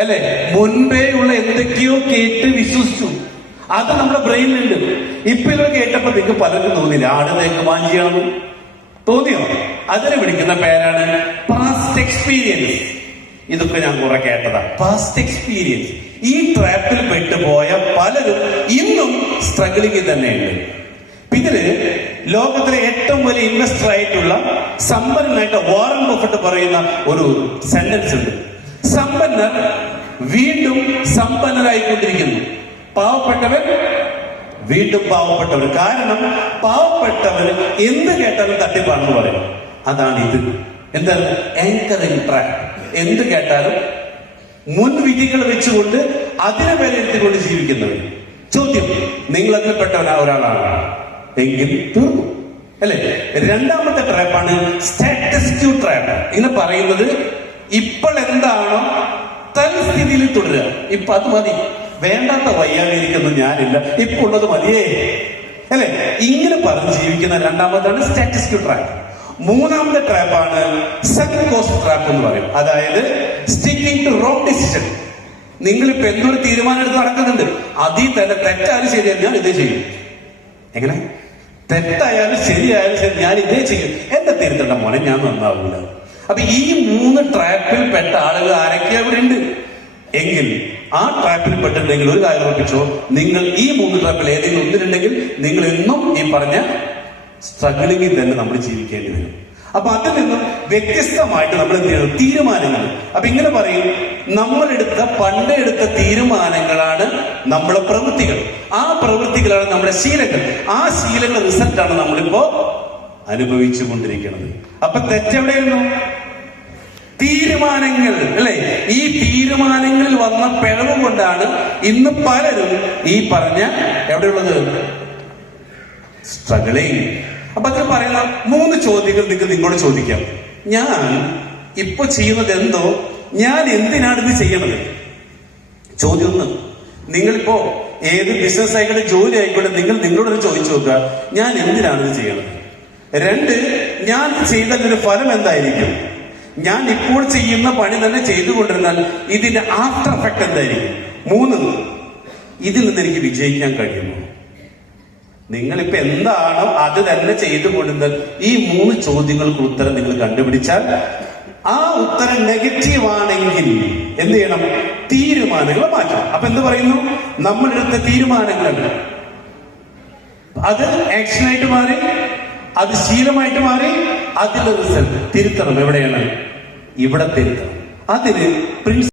അല്ലെ? മുൻപേ ഉള്ള എന്തൊക്കെയോ കേട്ട് വിശ്വസിച്ചു, അത് നമ്മുടെ ബ്രെയിനിലുണ്ട്. ഇപ്പൊ ഇവർ കേട്ടപ്പോ നിങ്ങൾക്ക് പലർക്കും തോന്നില്ല ആട് തേക്ക് മാഞ്ചിയാണെന്ന് തോന്നിയോ? അതിനെ വിളിക്കുന്ന പേരാണ് പാസ്റ്റ് എക്സ്പീരിയൻസ്. ഇതൊക്കെ ഞാൻ കുറെ കേട്ടതാ, പാസ്റ്റ് എക്സ്പീരിയൻസ്. ഈ ട്രാപ്പിൽ പെട്ടുപോയ പലരും ഇന്നും സ്ട്രഗിളിംഗ് തന്നെയുണ്ട്. ഇതില് ലോകത്തിലെ ഏറ്റവും വലിയ ഇൻവെസ്റ്റർ ആയിട്ടുള്ള സമ്പന്നനായിട്ട് വാറൻ ബഫറ്റ് പറയുന്ന ഒരു സെന്റൻസ് ഉണ്ട്. സമ്പന്നർ വീണ്ടും സമ്പന്നരായിക്കൊണ്ടിരിക്കുന്നു, പാവപ്പെട്ടവൻ വീണ്ടും പാവപ്പെട്ടവർ. കാരണം പാവപ്പെട്ടവർ എന്ത് കേട്ടാലും തട്ടിപ്പാണെന്ന് പറയും. അതാണ് ഇത്. എന്താണ് ആങ്കറിംഗ് ട്രാപ്പ്? എന്ത് കേട്ടാലും മുൻവിധികൾ വെച്ചുകൊണ്ട് അതിനെ വിലയിരുത്തിക്കൊണ്ട് ജീവിക്കുന്നവർ. ചോദ്യം, നിങ്ങൾ അതിൽ പെട്ടവൻ ഒരാളാണ് എങ്കിൽ തീർന്നു, അല്ലെ? രണ്ടാമത്തെ ട്രാപ്പാണ് സ്റ്റാറ്റസ് ക്യൂ ട്രാപ്പ്. ഇങ്ങനെ പറയുന്നത് ഇപ്പോൾ എന്താണോ തൽസ്ഥിതിയിൽ തുടരുക. ഇപ്പൊ അത് മതി, വേണ്ടാത്ത വയ്യാതിരിക്കുന്നു ഞാനില്ല, ഇപ്പൊ ഉള്ളത് മതിയേ, അല്ലെ? ഇങ്ങനെ പറഞ്ഞ് ജീവിക്കുന്ന രണ്ടാമതാണ് സ്റ്റാറ്റസ് ക്യൂ ട്രാപ്പ്. മൂന്നാമത്തെ ട്രാപ്പാണ് സങ്ക് കോസ്റ്റ് ട്രാപ്പ് എന്ന് പറയും. അതായത് സ്റ്റിക്കിംഗ് ടു റോങ് ഡിസിഷൻ. നിങ്ങളിപ്പോ എന്തൊരു തീരുമാനം എടുത്ത് നടക്കുന്നുണ്ട്, അതിൽ തന്നെ തെറ്റായാലും ശരിയായാലും ഞാൻ ഇതേ ചെയ്യും. എങ്ങനെ? തെറ്റായാലും ശരിയായാലും ശരി, ഞാൻ ഇതേ ചെയ്യും. എന്റെ തിരുത്തണ്ട മോനെ, ഞാൻ നന്നാവില്ല. അപ്പൊ ഈ മൂന്ന് ട്രാപ്പിൽ പെട്ട ആളുകൾ ആരൊക്കെ അവിടെ ഉണ്ട് എങ്കിൽ ആ ട്രാപ്പിൽ പെട്ടിട്ടുണ്ടെങ്കിൽ ഒരു കാര്യം ഉറപ്പിച്ചോ, നിങ്ങൾ ഈ മൂന്ന് ട്രാപ്പിൽ ഏതെങ്കിലും ഒന്നിലുണ്ടെങ്കിൽ നിങ്ങൾ എന്നും ഈ പറഞ്ഞ സ്ട്രഗിളിംഗിൽ തന്നെ നമ്മൾ ജീവിക്കേണ്ടി വരും. അപ്പൊ അതിൽ നിന്നും വ്യത്യസ്തമായിട്ട് നമ്മൾ എന്ത് ചെയ്യണം? തീരുമാനങ്ങൾ. അപ്പൊ ഇങ്ങനെ പറയും, പണ്ട് എടുത്ത തീരുമാനങ്ങളാണ് നമ്മുടെ പ്രവൃത്തികൾ, ആ പ്രവൃത്തികളാണ് നമ്മുടെ ശീലങ്ങൾ, ആ ശീലങ്ങളുടെ റിസൾട്ടാണ് നമ്മളിപ്പോ അനുഭവിച്ചു കൊണ്ടിരിക്കുന്നത്. അപ്പൊ തെറ്റെവിടെയായിരുന്നു? തീരുമാനങ്ങൾ, അല്ലെ? ഈ തീരുമാനങ്ങളിൽ വന്ന പിഴവ് കൊണ്ടാണ് ഇന്ന് പലരും ഈ പറഞ്ഞ എവിടെയുള്ളത് സ്ട്രഗിളിങ്. അപ്പൊ അതിൽ പറയുന്ന മൂന്ന് ചോദ്യങ്ങൾ നിങ്ങളോട് ചോദിക്കാം. ഞാൻ ഇപ്പൊ ചെയ്യുന്നത് എന്തോ, ഞാൻ എന്തിനാണ് ഇത് ചെയ്യണത്? ചോദ്യം ഒന്ന്, നിങ്ങളിപ്പോ ഏത് ബിസിനസ് ആയിക്കോട്ടെ, ജോലി ആയിക്കോട്ടെ, നിങ്ങളോട് ചോദിച്ചു നോക്കുക, ഞാൻ എന്തിനാണ് ഇത് ചെയ്യണത്? രണ്ട്, ഞാൻ ചെയ്തതിന്റെ ഫലം എന്തായിരിക്കും? ഞാൻ ഇപ്പോൾ ചെയ്യുന്ന പണി തന്നെ ചെയ്തുകൊണ്ടിരുന്നാൽ ഇതിന്റെ ആഫ്റ്റർ എഫക്ട് എന്തായിരിക്കും? മൂന്ന്, ഇതിൽ നിന്ന് എനിക്ക് വിജയിക്കാൻ കഴിയുമോ? നിങ്ങളിപ്പോ എന്താണോ അത് തന്നെ ചെയ്തുകൊണ്ടിരുന്നത്. ഈ മൂന്ന് ചോദ്യങ്ങൾക്ക് ഉത്തരം നിങ്ങൾ കണ്ടുപിടിച്ചാൽ, ആ ഉത്തരം നെഗറ്റീവ് ആണെങ്കിൽ എന്ത് ചെയ്യണം? തീരുമാനങ്ങൾ മാറ്റണം. അപ്പൊ എന്ത് പറയുന്നു? നമ്മളെടുത്ത തീരുമാനങ്ങൾ അത് ആക്ഷനായിട്ട് മാറി, അത് ശീലമായിട്ട് മാറി, അതിന്റെ റിസൾട്ട് തിരുത്തണം. എവിടെയാണ്? ഇവിടെ തിരുത്തണം. അതിന്